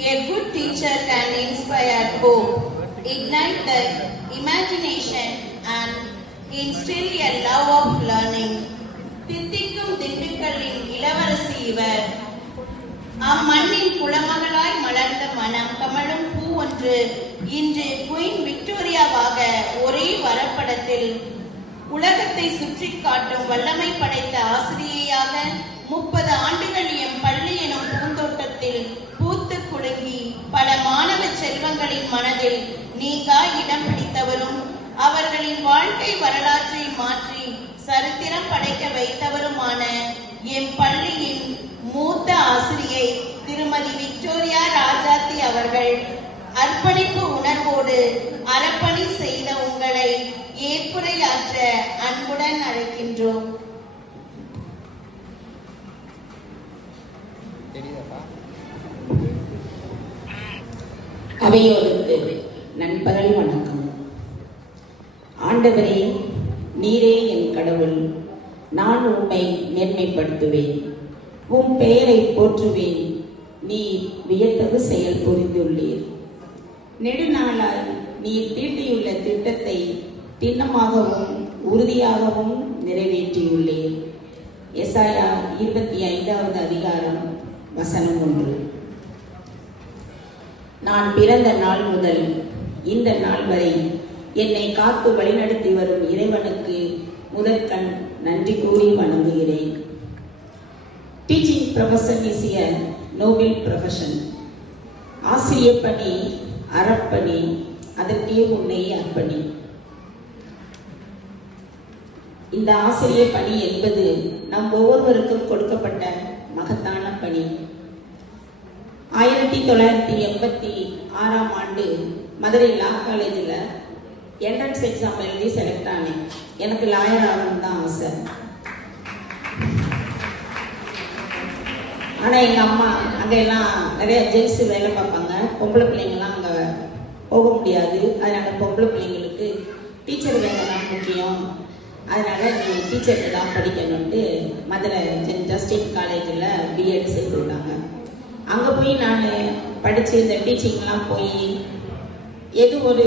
A good teacher can inspire hope, ignite the imagination, and instill a love of learning. தித்திக்கும் திண்டுக்கல்லின் இளவரசி இவர். அம்மண்ணின் குளமகளாய் மலர்ந்த மனம் கமழும் பூ ஒன்று இன்று குயின் விக்டோரியாவாக ஒரே வரப்படத்தில் உலகத்தை சுற்றி காட்டும் வல்லமை படைத்த ஆசிரியையாக 30 ஆண்டுகள் எம் பள்ளி எனும் பூந்தோட்டத்தில் பூத்து குலுங்கி பல மாணவ செல்வங்களின் மனதில் நீங்கா இடம் பிடித்தவரும் அவர்களின் வாழ்க்கை வரலாற்றை மாற்றி சரித்திரம் படைக்க வைத்தவருமான எம் பள்ளியின் மூத்த ஆசிரியை திருமதி விக்டோரியா ராஜாத்தி அவர்கள் அர்ப்பணிப்பு உணர்வோடு அறப்பணி செய்த உங்களை ஏற்புரையாற்ற அன்புடன் அழைக்கின்றோம். அவையோருக்கு நண்பர்கள் வணக்கம். ஆண்டவரே, நீரே என் கடவுள், நான் உம்மை மேன்மைப்படுத்துவேன், உம் பெயரை போற்றுவேன். நீர் வியத்தகு செயல் புரிந்துள்ளீர். நெடுநாளாய் நீர் தீட்டியுள்ள திட்டத்தை திண்ணமாகவும் உறுதியாகவும் நிறைவேற்றியுள்ளீர். எசாயா 25வது அதிகாரம் வசனம் 1. நான் பிறந்த நாள் முதல் இந்த நாள் வரை என்னை காத்து வழிநடத்தி வரும் இறைவனுக்கு முதற்கண் நன்றி கூறி வணங்குகிறேன். Teaching profession is a Nobel profession. ஆசிரிய பணி அறப்பணி, அதற்கே உன்னை அர்ப்பணி. இந்த ஆசிரிய பணி என்பது நம் ஒவ்வொருவருக்கும் கொடுக்கப்பட்ட மகத்தான பணி. 1986ஆம் ஆண்டு மதுரை லா காலேஜில் என்ட்ரன்ஸ் எக்ஸாம் எழுதி செலக்ட் ஆனேன். எனக்கு லாயர் ஆகணும் தான் ஆசை. ஆனால் எங்கள் அம்மா அங்கே எல்லாம் நிறைய ஜென்ஸு வேலை பார்ப்பாங்க, பொம்பளை பிள்ளைங்கள்லாம் அங்கே போக முடியாது. அதனால் பொம்பளை பிள்ளைங்களுக்கு டீச்சர் வேலை தான் முக்கியம், அதனால் நீ டீச்சருக்கு தான் படிக்கணும்ட்டு மதுரை சென்ட் ஜஸ்டின் காலேஜில் பிஎட் சேர்த்துருக்காங்க. அங்கே போய் நான் படித்து இந்த டீச்சிங்லாம் போய் ஒரு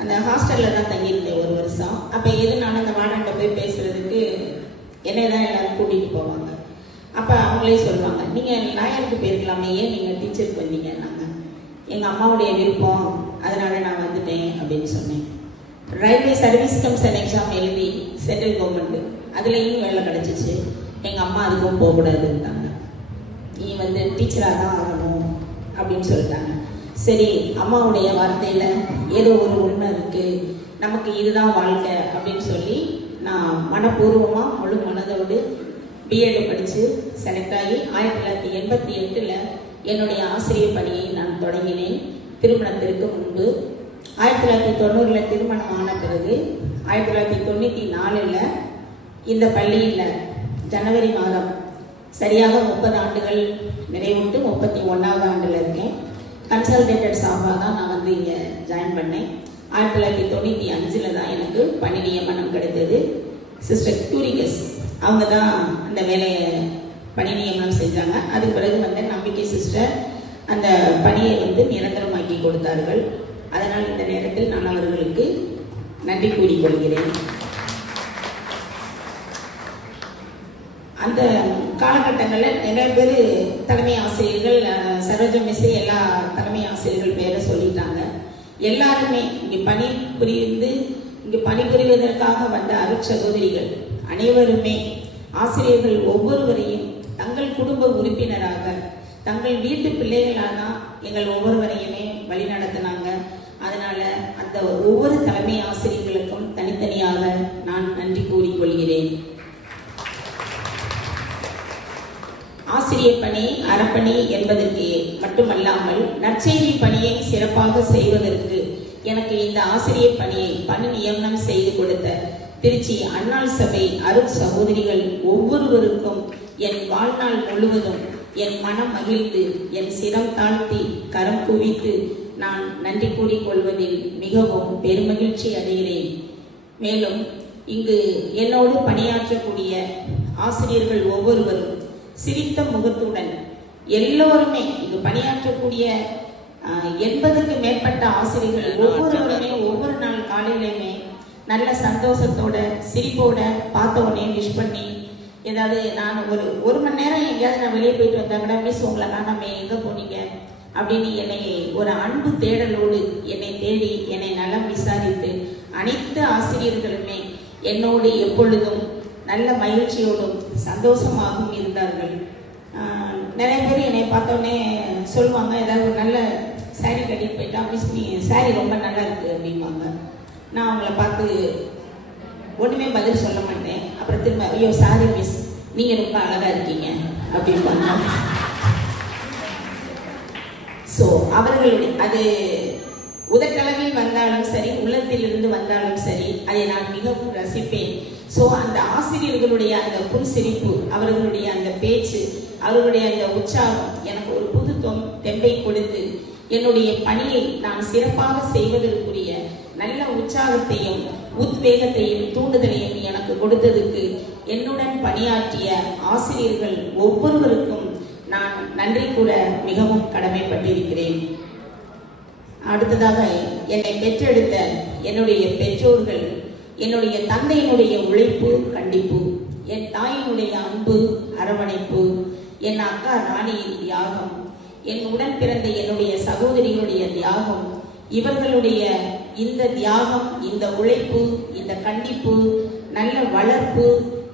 அந்த ஹாஸ்டலில் தான் தங்கியிருந்தேன் 1 வருஷம். அப்போ நான் அந்த வார்டன்ட்ட போய் பேசுகிறதுக்கு என்னை தான் எல்லோரும் கூட்டிகிட்டு போவாங்க. அப்போ அவங்களே சொல்லுவாங்க, நீங்கள் லாயருக்கு போயிருக்கலாமே, ஏன் நீங்கள் டீச்சருக்கு வந்தீங்கன்னாங்க. எங்கள் அம்மாவுடைய விருப்பம், அதனால் நான் வந்துட்டேன் அப்படின்னு சொன்னேன். ரயில்வே சர்வீஸ் கமிஷன் எக்ஸாம் எழுதி சென்ட்ரல் கவர்மெண்ட்டு அதுலேயும் வேலை கிடச்சிச்சு. எங்கள் அம்மா அதுக்கும் போகக்கூடாதுன்ட்டாங்க, நீ டீச்சராக தான் ஆகணும் அப்படின்னு சொல்லிட்டாங்க. சரி, அம்மாவுடைய வார்த்தையில் ஏதோ ஒரு உண்மை இருக்குது, நமக்கு இதுதான் வாழ்க்கை அப்படின்னு சொல்லி நான் மனப்பூர்வமாக முழு மனதோடு பிஎட் படித்து செலக்ட் ஆகி 1988 என்னுடைய ஆசிரியர் பணியை நான் தொடங்கினேன். திருமணத்திற்கு முன்பு 1990 திருமணம் ஆன பிறகு 1994 இந்த பள்ளியில் ஜனவரி மாதம் சரியாக 30 ஆண்டுகள் நிறைவுட்டு 31வது ஆண்டில் இருக்கேன். கன்சல்டேட்டட் ஸ்டாஃபாக தான் நான் இங்கே ஜாயின் பண்ணேன். 1995 தான் எனக்கு பணி நியமனம் கிடைத்தது. சிஸ்டர் டூரிகஸ் அவங்க தான் அந்த வேலையை பணி நியமனம் செஞ்சாங்க. அதுக்கு பிறகு நம்பிக்கை சிஸ்டர் அந்த பணியை நிரந்தரமாக்கி கொடுத்தார்கள். அதனால் இந்த நேரத்தில் நான் அவர்களுக்கு நன்றி கூறிக்கொள்கிறேன். அந்த காலகட்டங்களில் நிறைய பேர் தலைமை ஆசிரியர்கள், சரோஜா மிஸ் எல்லா தலைமை ஆசிரியர்கள் பேரை சொல்லிட்டாங்க. எல்லாருமே இங்கே பணிபுரிவதற்காக வந்த அருட்சகோதரிகள் அனைவருமே ஆசிரியர்கள் ஒவ்வொருவரையும் தங்கள் குடும்ப உறுப்பினராக, தங்கள் வீட்டு பிள்ளைகளாக தான் எங்கள் ஒவ்வொருவரையுமே வழி நடத்தினாங்க. அதனால் அந்த ஒவ்வொரு தலைமை ஆசிரியர்களுக்கும் தனித்தனியாக நான் நன்றி கூறிக்கொள்கிறேன். ஆசிரியர் பணி அறப்பணி என்பதற்கு மட்டுமல்லாமல் நற்செய்தி பணியை சிறப்பாக செய்வதற்கு எனக்கு இந்த ஆசிரியர் பணியை பணி நியமனம் செய்து கொடுத்த திருச்சி அன்னாள் சபை அருட் சகோதரிகள் ஒவ்வொருவருக்கும் என் வாழ்நாள் முழுவதும் என் மனம் மகிழ்ந்து என் சிரம் தாழ்த்தி கரம் குவித்து நான் நன்றி கூறிக்கொள்வதில் மிகவும் பெருமகிழ்ச்சி அடைகிறேன். மேலும் இங்கு என்னோடு பணியாற்றக்கூடிய ஆசிரியர்கள் ஒவ்வொருவரும் சிரித்த முகத்துடன் எல்லோருமே இங்கு பணியாற்றக்கூடிய 80க்கு மேற்பட்ட ஆசிரியர்கள் ஒவ்வொருவருமே ஒவ்வொரு நாள் காலையிலுமே நல்ல சந்தோஷத்தோட சிரிப்போட பார்த்த உடனே விஷ் பண்ணி, ஏதாவது நான் ஒரு மணி நேரம் எங்கேயாவது நான் வெளியே போயிட்டு வந்தா கூட, மிஸ் உங்களை காணாம எங்கே போனீங்க அப்படின்னு என்னை ஒரு அன்பு தேடலோடு என்னை தேடி என்னை நலம் விசாரித்து அனைத்து ஆசிரியர்களுமே என்னோடு எப்பொழுதும் நல்ல மகிழ்ச்சியோடும் சந்தோஷமாகவும் இருந்தார்கள். நிறைய பேர் என்னை பார்த்தோன்னே சொல்லுவாங்க, ஏதாவது ஒரு நல்ல சாரீ கட்டிட்டு போயிட்டா, மிஸ் நீ சாரீ ரொம்ப நல்லா இருக்குது அப்படிம்பாங்க. நான் அவங்கள பார்த்து ஒன்றுமே பதில் சொல்ல மாட்டேன். அப்புறம் திரும்ப, ஐயோ சாரி மிஸ், நீங்கள் ரொம்ப அழகாக இருக்கீங்க அப்படிம்பாங்க. ஸோ அவர்களுடைய அது உதட்டளவில் வந்தாலும் சரி, உள்ளத்திலிருந்து வந்தாலும் சரி, அதை நான் மிகவும் ரசிப்பேன். ஸோ அந்த ஆசிரியர்களுடைய அந்த புன்சிரிப்பு, அவர்களுடைய அந்த பேச்சு, அவர்களுடைய அந்த உற்சாகம் எனக்கு ஒரு புது தெம்பை கொடுத்து என்னுடைய பணியை நான் சிறப்பாக செய்வதற்குரிய நல்ல உற்சாகத்தையும் உத்வேகத்தையும் தூண்டுதலையும் எனக்கு கொடுத்ததுக்கு என்னுடன் பணியாற்றிய ஆசிரியர்கள் ஒவ்வொருவருக்கும் நான் நன்றி கூட மிகவும் கடமைப்பட்டிருக்கிறேன். அடுத்ததாக என்னை பெற்றெடுத்த என்னுடைய பெற்றோர்கள், என்னுடைய தந்தையினுடைய உழைப்பு கண்டிப்பு, என் தாயினுடைய அன்பு அரவணைப்பு, என் அக்கா ராணியின் தியாகம், என் உடன் பிறந்த என்னுடைய சகோதரிகளுடைய தியாகம், இவர்களுடைய இந்த தியாகம், இந்த உழைப்பு, இந்த கண்டிப்பு, நல்ல வளர்ப்பு,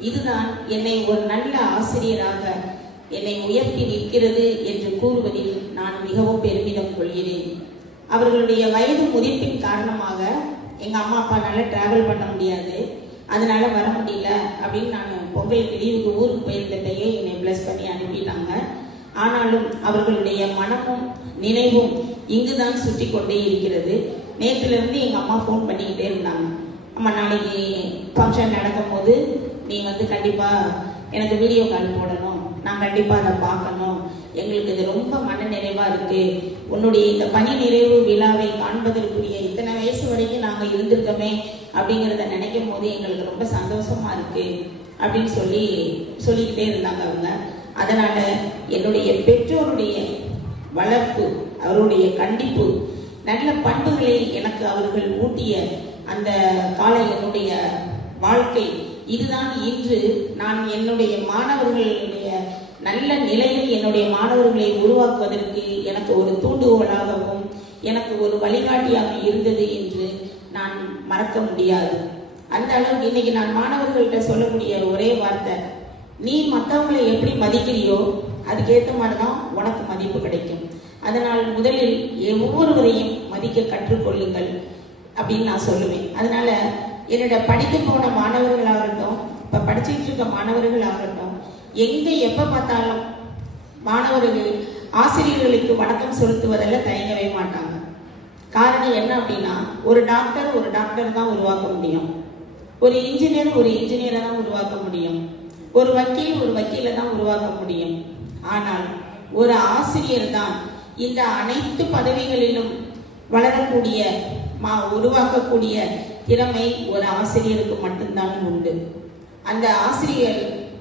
இதுதான் என்னை ஒரு நல்ல ஆசிரியராக என்னை உயர்த்தி நிற்கிறது என்று கூறுவதில் நான் மிகவும் பெருமிதம் கொள்கிறேன். அவர்களுடைய வயது முதிர்ப்பின் காரணமாக எங்கள் அம்மா அப்பானால டிராவல் பண்ண முடியாது, அதனால வர முடியல அப்படின்னு நான் பொங்கலுக்கு லீவுக்கு ஊருக்கு போயிருந்தப்பையே என்னை பிளஸ் பண்ணி அனுப்பிட்டாங்க. ஆனாலும் அவர்களுடைய மனமும் நினைவும் இங்குதான் சுற்றி கொண்டே இருக்கிறது. நேற்றுலேருந்து எங்கள் அம்மா ஃபோன் பண்ணிக்கிட்டே இருந்தாங்க, அம்மா நாளைக்கு ஃபங்க்ஷன் நடக்கும் போது நீ கண்டிப்பாக எனக்கு வீடியோ கால் போடணும், நான் கண்டிப்பாக அதை பார்க்கணும், எங்களுக்கு இது ரொம்ப மன நிறைவாக இருக்குது, உன்னுடைய இந்த பணி நிறைவு விழாவை காண்பதற்குரிய இத்தனை வயசு வரைக்கும் நாங்கள் இருந்திருக்கோமே அப்படிங்கிறத நினைக்கும் போது எங்களுக்கு ரொம்ப சந்தோஷமாக இருக்குது அப்படின்னு சொல்லிக்கிட்டே இருந்தாங்க அவங்க. அதனால் என்னுடைய பெற்றோருடைய வளர்ப்பு, அவருடைய கண்டிப்பு, நல்ல பண்புகளை எனக்கு அவர்கள் ஊட்டிய அந்த கால என்னுடைய வாழ்க்கை, இதுதான் இன்று நான் என்னுடைய மாணவர்களுடைய நல்ல நிலையில் என்னுடைய மாணவர்களை உருவாக்குவதற்கு எனக்கு ஒரு தூண்டுகோலாகவும் எனக்கு ஒரு வழிகாட்டியாக இருந்தது என்று நான் மறக்க முடியாது. அந்த அளவுக்கு இன்னைக்கு நான் மாணவர்கள்ட்ட சொல்லக்கூடிய ஒரே வார்த்தை, நீ மற்றவங்களை எப்படி மதிக்கிறியோ அதுக்கேற்ற மாதிரி தான் உனக்கு மதிப்பு கிடைக்கும். அதனால் முதலில் ஒவ்வொருவரையும் மதிக்க கற்றுக்கொள்ளுங்கள் அப்படின்னு நான் சொல்லுவேன். அதனால என்னோட படித்து போன மாணவர்களாகட்டும், இப்போ படிச்சுட்டு இருக்க மாணவர்களாகட்டும், எங்கே எப்போ பார்த்தாலும் மாணவர்கள் ஆசிரியர்களுக்கு வணக்கம் செலுத்துவதில் தயங்கவே மாட்டாங்க. காரணம் என்ன அப்படின்னா, ஒரு டாக்டர் தான் உருவாக்க முடியும், ஒரு இன்ஜினியரை தான் உருவாக்க முடியும், ஒரு வக்கீலை தான் உருவாக்க முடியும். ஆனால் ஒரு ஆசிரியர் தான் இந்த அனைத்து பதவிகளிலும் வளரக்கூடிய உருவாக்கக்கூடிய திறமை ஒரு ஆசிரியருக்கு மட்டும்தான் உண்டு. அந்த ஆசிரியர்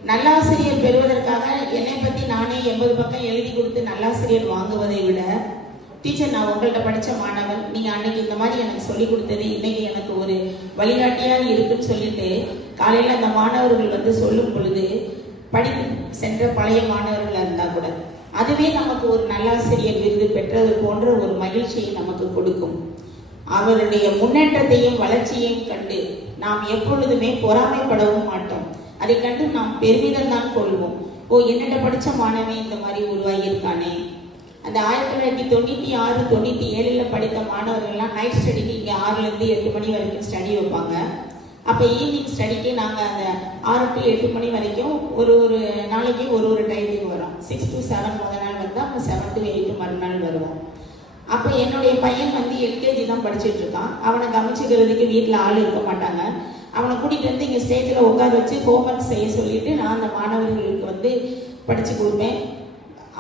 நல்லாசிரியர் பெறுவதற்காக என்னை பற்றி நானே 80 பக்கம் எழுதி கொடுத்து நல்லாசிரியர் வாங்குவதை விட, டீச்சர் நான் உங்கள்கிட்ட படித்த மாணவன், நீங்கள் அன்னைக்கு இந்த மாதிரி எனக்கு சொல்லி கொடுத்தது இன்னைக்கு எனக்கு ஒரு வழிகாட்டியாக இருக்குன்னு சொல்லிட்டு காலையில் அந்த மாணவர்கள் சொல்லும் பொழுது, படிப்பு சென்ற பழைய மாணவர்களாக இருந்தால் கூட அதுவே நமக்கு ஒரு நல்லாசிரியர் விருது பெற்றது போன்ற ஒரு மகிழ்ச்சியை நமக்கு கொடுக்கும். அவருடைய முன்னேற்றத்தையும் வளர்ச்சியையும் கண்டு நாம் எப்பொழுதுமே பொறாமைப்படவும் மாட்டோம். அதை கண்டு நாம் பெருமிதம் தான் கொள்வோம். ஓ, என்னிட்ட படித்த மாணவன் இந்த மாதிரி உருவாகியிருக்கானே. அந்த 1996, 97 படித்த மாணவர்கள்லாம் நைட் ஸ்டடிக்கு இங்கே 6லேருந்து 8 மணி வரைக்கும் ஸ்டடி வைப்பாங்க. அப்போ ஈவினிங் ஸ்டடிக்கு நாங்கள் அந்த 6 to 8 மணி வரைக்கும் ஒரு நாளைக்கு ஒரு டைமிங் வரும். 6 to 7 முதல் நாள் வந்தால் அப்போ 7 to 8 மறுநாள் வருவோம். அப்போ என்னுடைய பையன் LKG தான் படிச்சுட்டு இருக்கான். அவனை கவனிச்சுக்கிறதுக்கு வீட்டில் ஆள் இருக்க மாட்டாங்க. அவனை கூட்டிகிட்டு வந்து இங்கே ஸ்டேஜில் உட்கார வச்சு ஹோம்ஒர்க் செய்ய சொல்லிட்டு நான் அந்த மாணவர்களுக்கு படித்து கொடுப்பேன்.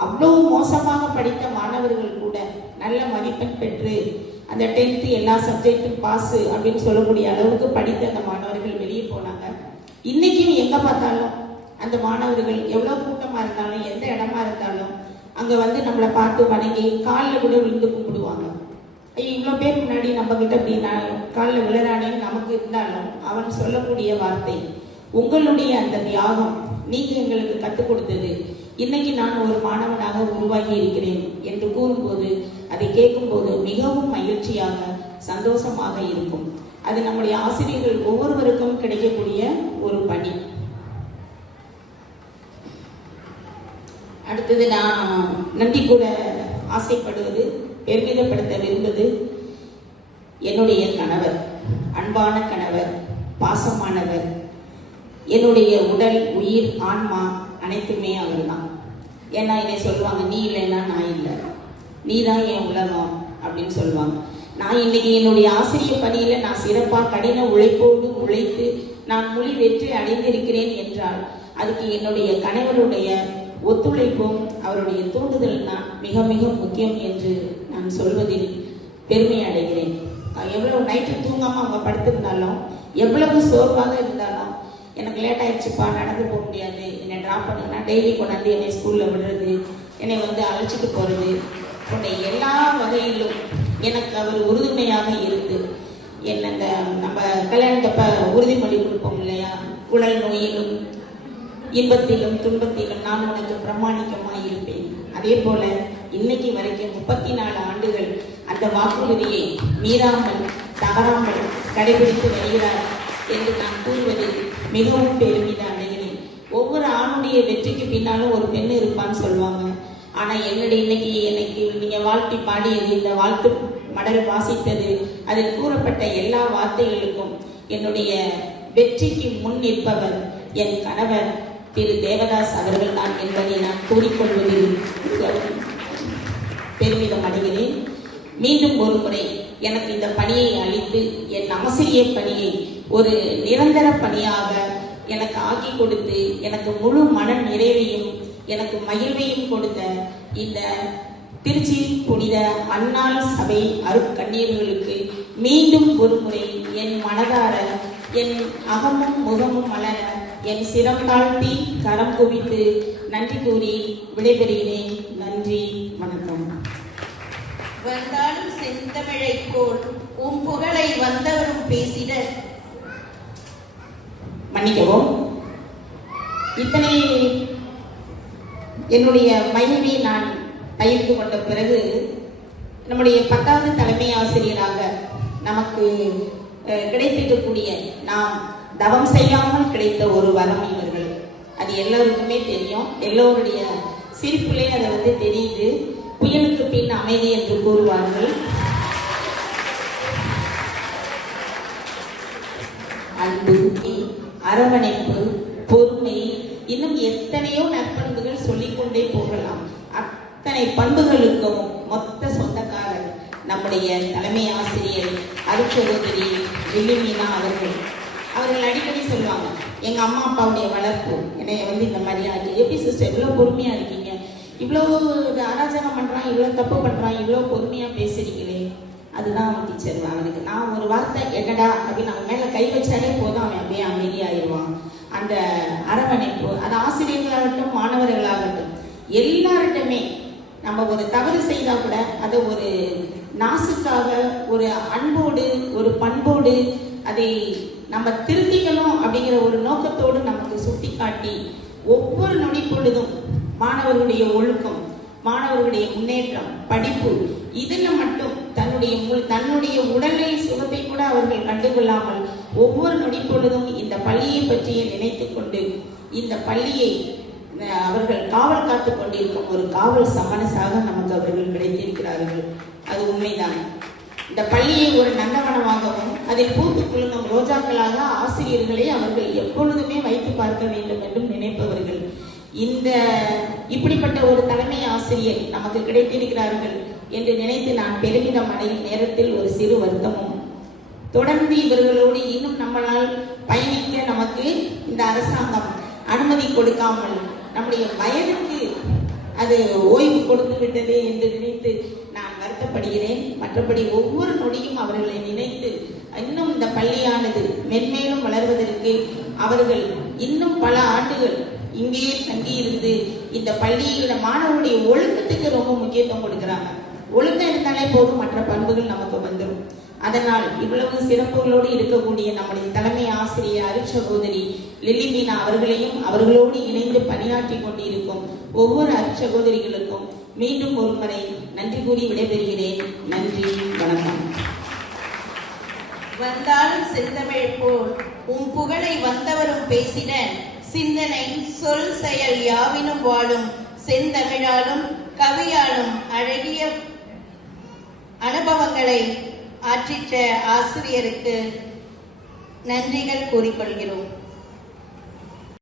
அவ்வளோ மோசமாக படித்த மாணவர்கள் கூட நல்ல மதிப்பெண் பெற்று அந்த 10th எல்லா சப்ஜெக்டும் பாஸு அப்படின்னு சொல்லக்கூடிய அளவுக்கு படித்த அந்த மாணவர்கள் வெளியே போனாங்க. இன்றைக்கும் எங்கே பார்த்தாலும் அந்த மாணவர்கள் எவ்வளோ கூட்டமாக இருந்தாலும், எந்த இடமா இருந்தாலும், அங்கே வந்து நம்மளை பார்த்து வணங்கி காலில் கூட விழுந்து கும்பிடுவாங்க. ஐயோ இவ்வளோ பேர் முன்னாடி நம்ம கிட்ட அப்படி காலில் விழுறானேன்னு நமக்கு இருந்தாலும் அவன் சொல்லக்கூடிய வார்த்தை, உங்களுடைய அந்த தியாகம் நீங்கள் எங்களுக்கு கற்றுக் கொடுத்தது, இன்னைக்கு நான் ஒரு மாணவனாக உருவாகி இருக்கிறேன் என்று கூறும்போது அதை கேட்கும்போது மிகவும் மகிழ்ச்சியாக சந்தோஷமாக இருக்கும். அது நம்முடைய ஆசிரியர்கள் ஒவ்வொருவருக்கும் கிடைக்கக்கூடிய ஒரு பணி. அடுத்தது நான் நன்றி கூட ஆசைப்படுவது, பெருமிதப்படுத்த விரும்புவது என்னுடைய கணவர், அன்பான கணவர், பாசமானவர், என்னுடைய உடல் உயிர் ஆன்மா அனைத்துமே அவர் தான். ஏன்னா என்னை சொல்லுவாங்க, நீ இல்லைன்னா நான் இல்லை, நீ தான் என் உலகம் அப்படின்னு சொல்லுவாங்க. நான் இன்னைக்கு என்னுடைய ஆசிரியர் பணியில் நான் சிறப்பாக கடின உழைப்போடு உழைத்து நான் மொழி வெற்றி அடைந்திருக்கிறேன் என்றால் அதுக்கு என்னுடைய கணவருடைய ஒத்துழைப்பும் அவருடைய தூண்டுதல் தான் மிக மிக முக்கியம் என்று நான் சொல்வதில் பெருமை அடைகிறேன். எவ்வளவு நைட்டு தூங்காமல் அவங்க படுத்திருந்தாலும், எவ்வளவு சோர்வாக இருந்தாலும், எனக்கு லேட் ஆயிடுச்சுப்பா நடந்து போக முடியாது, என்னை ட்ராப் பண்ணுங்கன்னா டெய்லி கொண்டாந்து என்னை ஸ்கூலில் விடுறது, என்னை வந்து அழைச்சிட்டு போகிறது போன்ற எல்லா வகையிலும் எனக்கு அவர் உறுதுணையாக இருந்து என்ன இந்த நம்ம கல்யாணத்தப்ப உறுதிமொழி கொடுப்போம் இல்லையா, உடல் நோயிலும் இன்பத்திலும் துன்பத்திலும் நான் உனக்கு பிரமாணிக்கமாக இருப்பேன். அதே போல இன்னைக்கு வரைக்கும் 34 ஆண்டுகள் அந்த வாக்குறுதியை மீறாமல் தவறாமல் கடைபிடித்து வருகிறார் என்று நான் கூறுவதில் மிகவும் பெருமிதம் அடைகிறேன். ஒவ்வொரு ஆணுடைய வெற்றிக்கு பின்னாலும் ஒரு பெண் இருப்பான்னு சொல்லுவாங்க. ஆனால் என்னுடைய இன்னைக்கு நீங்கள் வாழ்த்தி பாடியது, இந்த வாழ்த்து மடல் வாசித்தது, அதில் கூறப்பட்ட எல்லா வார்த்தைகளுக்கும் என்னுடைய வெற்றிக்கு முன் நிற்பவர் என் கணவர் திரு தேவதாஸ் அவர்கள் தான் என்பதை நான் கூறிக்கொள்வதில் பெருமிதம் அடைகிறேன். மீண்டும் ஒரு முறை எனக்கு இந்த பணியை அளித்து என் ஆசிரியர் பணியை ஒரு நிரந்தர பணியாக எனக்கு ஆக்கி கொடுத்து எனக்கு முழு மன நிறைவையும் எனக்கு மகிழ்வையும் கொடுத்த இந்த திருச்சி புனித அன்னாள் சபை அருட்கண்ணீர்களுக்கு மீண்டும் ஒரு முறை என் மனதார என் அகமும் முகமும் மலர என் சிரம் தாழ்த்தி கரம் குவித்து நன்றி கூறி விடைபெறுகிறேன். நன்றி, வணக்கம். வந்தாலும் செந்தமிழை போல் உன் புகழை வந்தவரும் பேசிட. மன்னிக்கவும், இத்தனை என்னுடைய மகிழ்வை நான் பகிர்ந்து கொண்ட பிறகு நம்முடைய 10வது தலைமை ஆசிரியராக நமக்கு கிடைத்திருக்கக்கூடிய நாம் தவம் செய்யாமல் கிடைத்த ஒரு வரம் இவர்கள். அது எல்லோருக்குமே தெரியும். எல்லோருடைய சிரிப்பிலே அதை வந்து தெரியுது. புயலுக்கு பின் அமைதி என்று கூறுவார்கள். அன்பு, அரவணைப்பு, பொறுமை, இன்னும் எத்தனையோ நற்பண்புகள் சொல்லிக்கொண்டே போகலாம். அத்தனை பண்புகளுக்கும் மொத்த சொந்தக்காரர் நம்முடைய தலைமை ஆசிரியர் அருட்சகோதரி வில்லிமீனா அவர்கள். அவர்கள் அடிக்கடி சொல்லுவாங்க, எங்கள் அம்மா அப்பாவுடைய வளர்ப்பு என்னை வந்து இந்த மாதிரி ஆகி, எப்படி சிஸ்டர் இவ்வளோ பொறுமையாக இருக்கீங்க, இவ்வளோ அராஜகம் பண்ணுறான், இவ்வளோ தப்பு பண்ணுறான், இவ்வளோ பொறுமையாக பேசுறீங்களே. அதுதான் அவன் டீச்சர். அவனுக்கு நான் ஒரு வார்த்தை என்னடா அப்படின்னு அவன் மேலே கை வச்சாலே போதும், அவன் அப்படியே அமைதியாகிடுவான். அந்த அரவணைப்பு, அது ஆசிரியர்களாகட்டும் மாணவர்களாகட்டும் எல்லார்கிட்டமே நம்ம ஒரு தவறு செய்தால் கூட அதை ஒரு நாசுக்காக ஒரு அன்போடு ஒரு பண்போடு அதை நம்ம திருத்திக்கணும் அப்படிங்கிற ஒரு நோக்கத்தோடு நமக்கு சுட்டி காட்டி ஒவ்வொரு நொடி பொழுதும் மாணவர்களுடைய ஒழுக்கம், மாணவர்களுடைய முன்னேற்றம், படிப்பு, இதில் மட்டும் தன்னுடைய உடலை சுகத்தை கூட அவர்கள் கண்டுகொள்ளாமல் ஒவ்வொரு நொடி பொழுதும் இந்த பள்ளியை பற்றிய நினைத்து கொண்டு இந்த பள்ளியை அவர்கள் காவல் காத்து கொண்டிருக்கும் ஒரு காவல் சமரசாக நமக்கு அவர்கள் கிடைத்திருக்கிறார்கள். அது உண்மைதான். இந்த பள்ளியை ஒரு நந்தவனமாகவும் அதில் பூத்து குலுங்கும் ரோஜாக்களாக ஆசிரியர்களை அவர்கள் எப்பொழுதுமே வைத்து பார்க்க வேண்டும் என்றும் நினைப்பவர்கள். இப்படிப்பட்ட ஒரு தலைமை ஆசிரியர் நமக்கு கிடைத்திருக்கிறார்கள் என்று நினைத்து நான் பெருமிதம் அடையும் நேரத்தில் ஒரு சிறு வருத்தமும், தொடர்ந்து இவர்களோடு இன்னும் நம்மளால் பயணிக்க நமக்கு இந்த அரசாங்கம் அனுமதி கொடுக்காமல் நம்முடைய வயதுக்கு அது ஓய்வு கொடுத்து விட்டது என்று நினைத்து நான் வருத்தப்படுகிறேன். மற்றபடி ஒவ்வொரு நொடியும் அவர்களை நினைத்து இன்னும் இந்த பள்ளியானது மென்மேலும் வளர்வதற்கு அவர்கள் இன்னும் பல ஆண்டுகள் இங்கேயே தங்கி இருந்து இந்த பள்ளியில மாணவருடைய ஒழுக்கத்துக்கு ரொம்ப முக்கியத்துவம் கொடுக்குறாங்க. ஒழுக்கம் இருந்தாலே போதும், மற்ற பண்புகள் நமக்கு வந்துடும். அதனால் இவ்வளவு சிறப்புகளோடு இருக்கக்கூடிய நம்முடைய தலைமை ஆசிரியர் அருட்சகோதரி லில்லி மீனா அவர்களையும் அவர்களோடு இணைந்து பணியாற்றி கொண்டிருக்கும் ஒவ்வொரு அருட்சகோதரிகளுக்கும் மீண்டும் ஒரு முறை நன்றி கூறி விடைபெறுகிறேன். நன்றி, வணக்கம். வந்தாலும் செந்தமிழ் போல் உன் புகழை வந்தவரும் பேசிட, சிந்தனை சொல் செயல் யாவினும் வாழும் செந்தமிழாலும் கவியாலும் அழகிய அனுபவங்களை ஆற்றிட்ட ஆசிரியருக்கு நன்றிகள் கூறிக்கொள்கிறோம்.